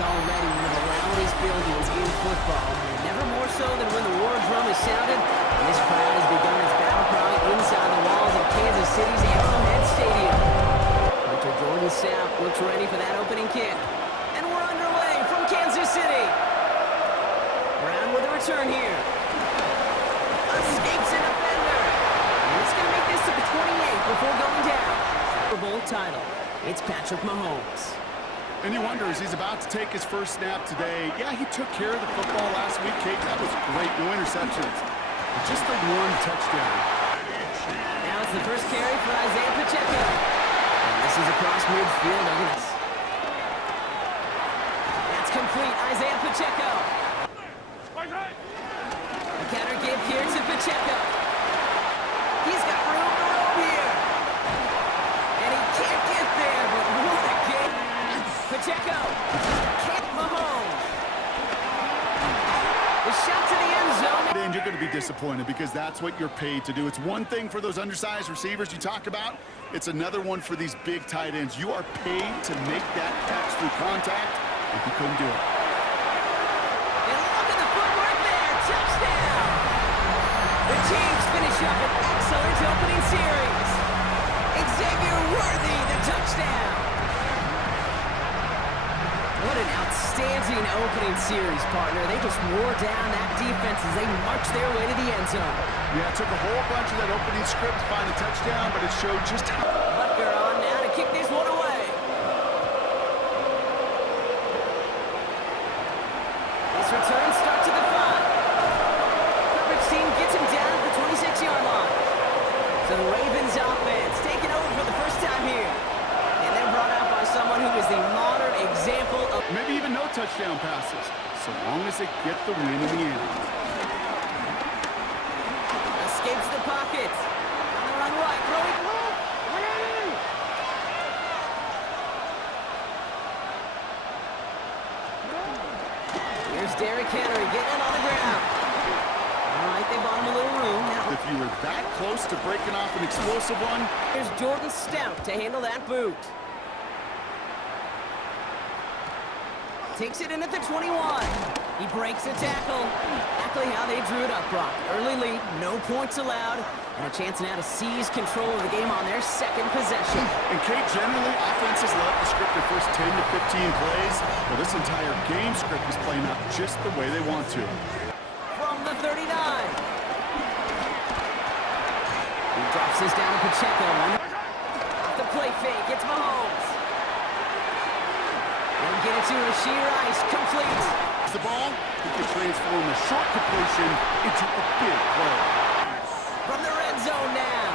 already one of the loudest buildings in football. Never more so than when the war drum is sounded. And this crowd has begun its battle cry inside the walls of Kansas City's Arrowhead Stadium. Hunter Jordan Sapp looks ready for that opening kick. And we're underway from Kansas City. Brown with a return here. Escapes an defender. And it's going to make this to the 28 before going down. Super Bowl title. It's Patrick Mahomes. And you wonder, as he's about to take his first snap today, yeah, he took care of the football last week, Kate. That was great. No interceptions. But just the one touchdown. Now it's the first carry for Isaiah Pacheco. And this is across midfield. That's complete. Isaiah Pacheco. A counter give here to Pacheco. He's got room to roam here. And he can't get there, but what a game. Pacheco, can't Mahomes. The shot to the end zone. And you're going to be disappointed because that's what you're paid to do. It's one thing for those undersized receivers you talk about. It's another one for these big tight ends. You are paid to make that catch through contact, and he couldn't do it. And look at the footwork there. Touchdown. The Chiefs finish up an excellent opening series. Xavier Worthy, the touchdown. What an outstanding opening series, partner. They just wore down that defense as they marched their way to the end zone. Yeah, it took a whole bunch of that opening script to find a touchdown, but it showed just how... Butker on now to kick this one away. This return starts at the 5. Herbert's team gets him down at the 26-yard line. So the Ravens offense taking over for the first time here. And they're brought out by someone who is the modern example of... Maybe even no touchdown passes, so long as they get the win in the end. Escapes the pocket. On the run right, throwing... Here's Derrick Henry getting it on the ground. All right, they bought him a little room. Now... If you were that close to breaking off an explosive one... Here's Jordan Stout to handle that boot. Takes it in at the 21. He breaks a tackle. Exactly how they drew it up, Brock. Early lead, no points allowed, and a chance now to seize control of the game on their second possession. And Kate, generally, offenses love to script their first 10 to 15 plays. Well, this entire game script is playing out just the way they want to. From the 39. He drops this down to Pacheco. Off the play fake, it's Mahomes. They'll get it to Rashee Rice, complete. The ball, he can transform a short completion into a big play. From the red zone now.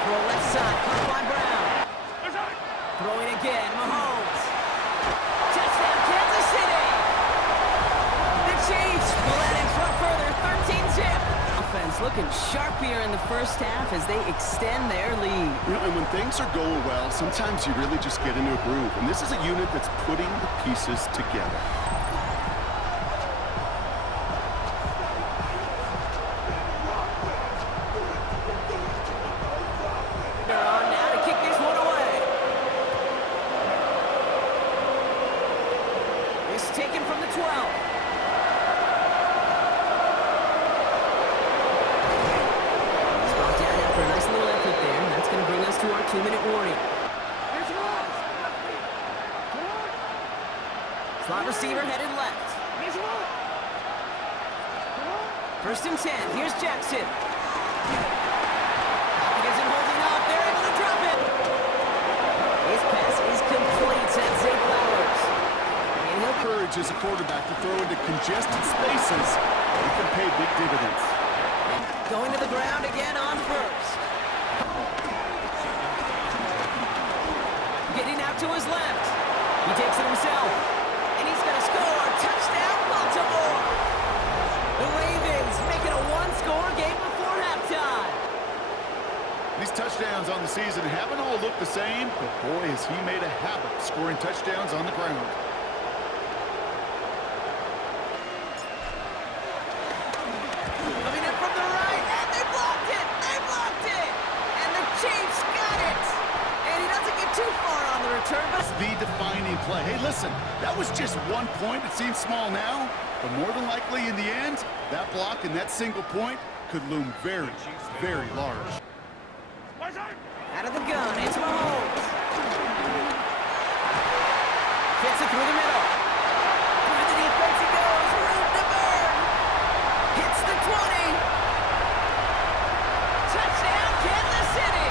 Throw left side, caught by Brown. Throwing again, Mahomes. Touchdown, Kansas City. The Chiefs will add in front further, 13-zip. Offense looking sharp here in the first half as they extend their lead. You know, and when things are going well, sometimes you really just get into a groove. And this is a unit that's putting the pieces together. They're on now to kick this one away. This taken from the 12. To our 2-minute warning. Slot receiver headed left. First and 10. Here's Jackson. He isn't holding up. They're able to drop it. His pass is complete. At Zay Flowers. And he'll encourage as a quarterback to throw into congested spaces. He can pay big dividends. Going to the ground again on first. Getting out to his left. He takes it himself. And he's going to score. Touchdown, Baltimore. The Ravens make it a one-score game before halftime. These touchdowns on the season haven't all looked the same, but boy, has he made a habit of scoring touchdowns on the ground. Coming in from the right, and they blocked it. They blocked it. And the Chiefs got it. And he doesn't get too far on the return, but The defining play. play. Hey, listen, that was just 1 point. It seems small now, but more than likely in the end, that block and that single point could loom very, very large. Out of the gun, it's Mahomes. Fits it through the middle. Through the defense he goes. Room to burn. Hits the 20. Touchdown, Kansas City.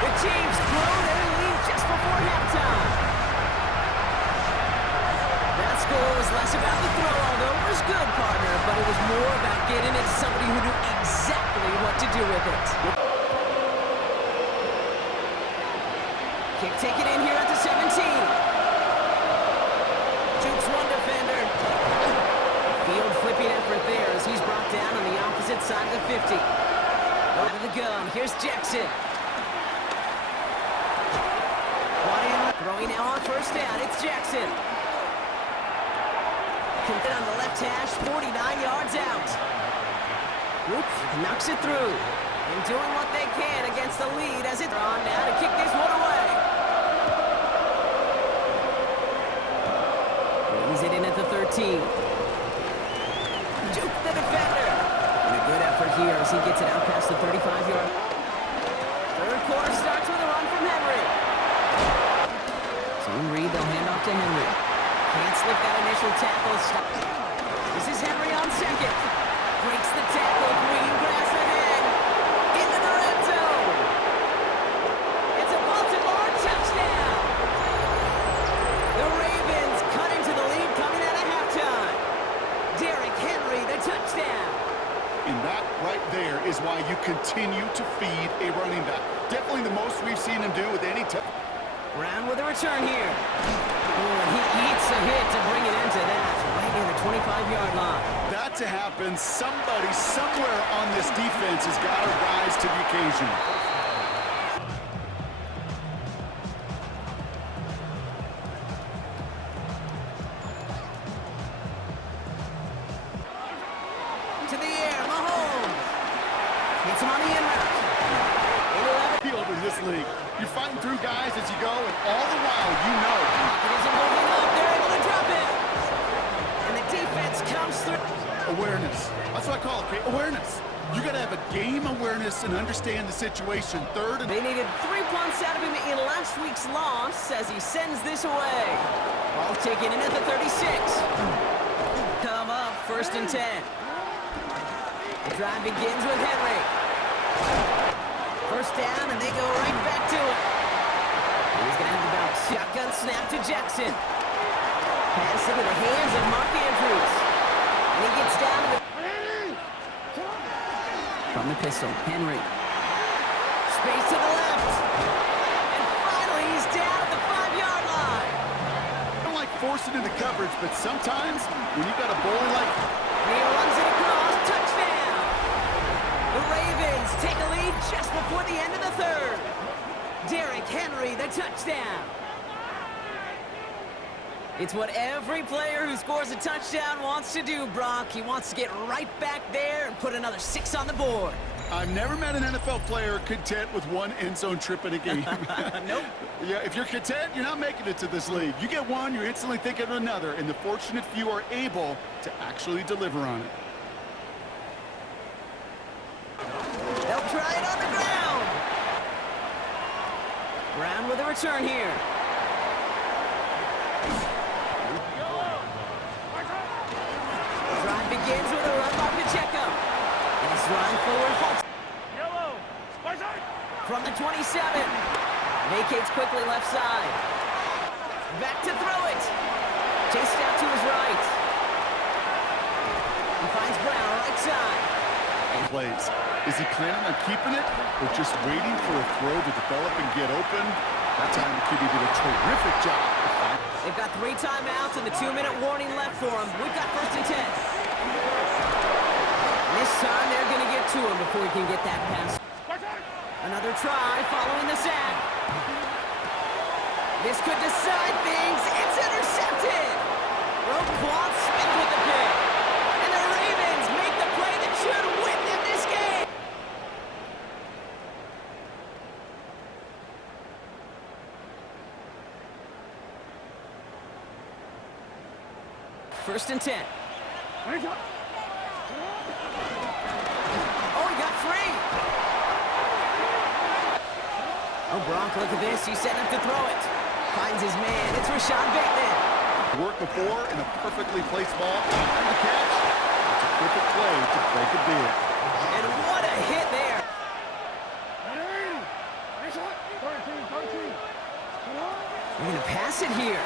The Chiefs blow their lead just before halftime. That score was less about the throw, although it was good, partner, but it was more about getting it to somebody who knew exactly what to do with it. Kick taken in here at the 17. Jukes one defender. Field flipping effort there as he's brought down on the opposite side of the 50. Over the gun. Here's Jackson. Throwing now on first down. It's Jackson. Commit on the left hash. 49 yards out. Oops, knocks it through. And doing what they can against the lead as it's on now to kick this one away. Brings it in at the 13. Juke the defender. And a good effort here as he gets it out past the 35-yard. Third quarter starts with a run from Henry. Zone read, they'll hand off to Henry. Can't slip that initial tackle. Stop. This is Henry on second. Breaks the tackle. Green grass ahead. Into the red zone. It's a Baltimore touchdown. The Ravens cut into the lead coming out of halftime. Derrick Henry, the touchdown. And that right there is why you continue to feed a running back. Definitely the most we've seen him do with any time. Brown with a return here. Oh, and he eats a hit to bring it into that. Right near the 25-yard line. That to happen, somebody somewhere on this defense has got to rise to the occasion. To the air, Mahomes. Hits him on the in route. Field in this league. You're fighting through guys as you go, and all the while, you know. It isn't moving up. They're able to drop it. And the defense comes through. Awareness. That's what I call it, okay? Awareness. You got to have a game awareness and understand the situation. Third and... They needed 3 punts out of him in last week's loss as he sends this away. Ball taken in at the 36. Come up, 1st and 10. The drive begins with Henry. First down, and they go right back to it. He's going to have the bounce. Shotgun snap to Jackson. Pass into the hands of Mark Andrews. And he gets down to the... From the pistol, Henry. Space to the left. And finally, he's down at the 5-yard line. I don't like forcing into coverage, but sometimes when you've got a bully like... He runs it across. Touchdown. The Ravens take a lead just before the end of the third. Derrick Henry, the touchdown. It's what every player who scores a touchdown wants to do, Brock. He wants to get right back there and put another 6 on the board. I've never met an NFL player content with one end zone trip in a game. Nope. Yeah, if you're content, you're not making it to this league. You get one, you're instantly thinking of another, and the fortunate few are able to actually deliver on it. They'll try it on the ground. Brown with a return here. Drive begins with a run by Pacheco. And his run forward halts. From the 27. Vacates quickly left side. Back to throw it. Chased out to his right. He finds Brown right side. And plays. Is he planning on keeping it or just waiting for a throw to develop and get open? That time the QB did a terrific job. They've got 3 timeouts and the 2-minute warning left for them. We've got 1st and 10. And this time they're going to get to him before he can get that pass. Another try following the sack. This could decide things. It's intercepted. Roquan Smith with the pick. And the Ravens make the play that should win them this game. First and 10. Oh, he got free. Oh, Brock, look at this. He's setting up to throw it. Finds his man. It's Rashad Bateman. Work before and a perfectly placed ball after the catch. It's a perfect play to break a bid. And what a hit there. We're going to pass it here.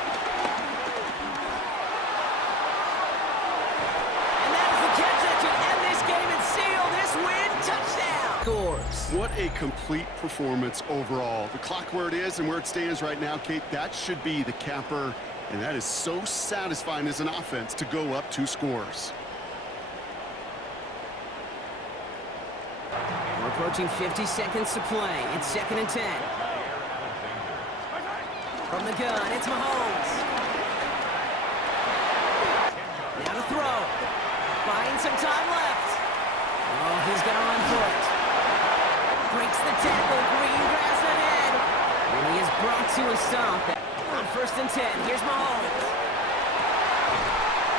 And that is the catch that should end this game and seal this win. Touchdown. Scores. What a complete performance overall. The clock where it is and where it stands right now, Kate, that should be the capper. And that is so satisfying as an offense to go up 2 scores. We're approaching 50 seconds to play. It's 2nd and 10. From the gun, it's Mahomes. Now to throw. Buying some time left. Oh, he's going to run for it. Breaks the tackle. Green grass ahead. And he is brought to a stop. On 1st and 10, here's Mahomes.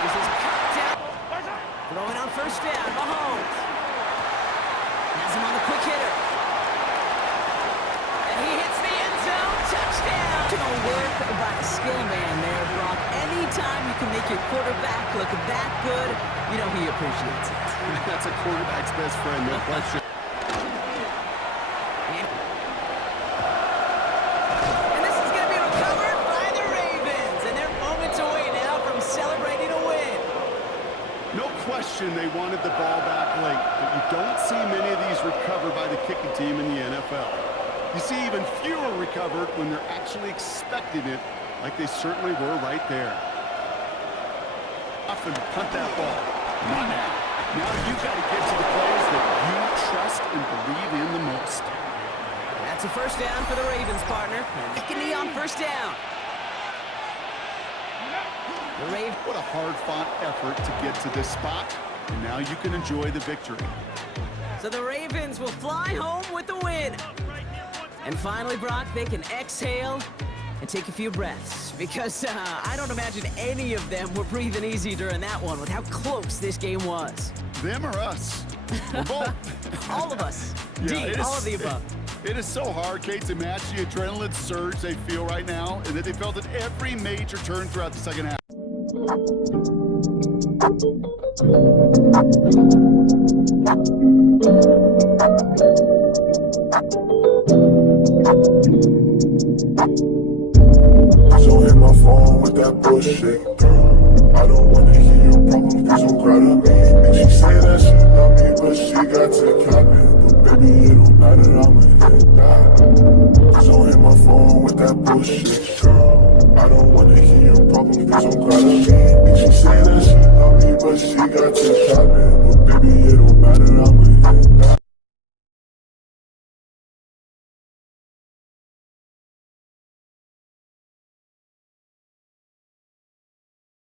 This is cut down. Throwing on 1st down, Mahomes. Has him on the quick hitter. And he hits the end zone. Touchdown. Gonna work by a skill man there, Brock. Anytime you can make your quarterback look that good, you know he appreciates it. That's a quarterback's best friend, no question. And this is going to be recovered by the Ravens. And they're moments away now from celebrating a win. No question they wanted the ball back late, but you don't see many of these recovered by the kicking team in the NFL. You see even fewer recovered when they're actually expecting it, like they certainly were right there. Often punt that ball. Not now. Now you've got to get to the plays that you trust and believe in the most. That's a 1st down for the Ravens, partner. McKinney on 1st down. The Ravens. What a hard-fought effort to get to this spot, and now you can enjoy the victory. So the Ravens will fly home with the win. And finally, Brock, they can exhale and take a few breaths. Because I don't imagine any of them were breathing easy during that one with how close this game was. Them or us? We're both. All of us. Yeah, D, all of the above. It is so hard, Kate, to match the adrenaline surge they feel right now, and that they felt at every major turn throughout the second half. So hit my phone with that bullshit, girl. I don't wanna hear your problems, please don't cry to me. And she say that she love me, but she got to cap it. But baby, it don't matter, I'ma hit that. So hit my phone with that bullshit, girl. I don't wanna hear your problems, please don't cry to me. And she say that she love me, but she got to cap it.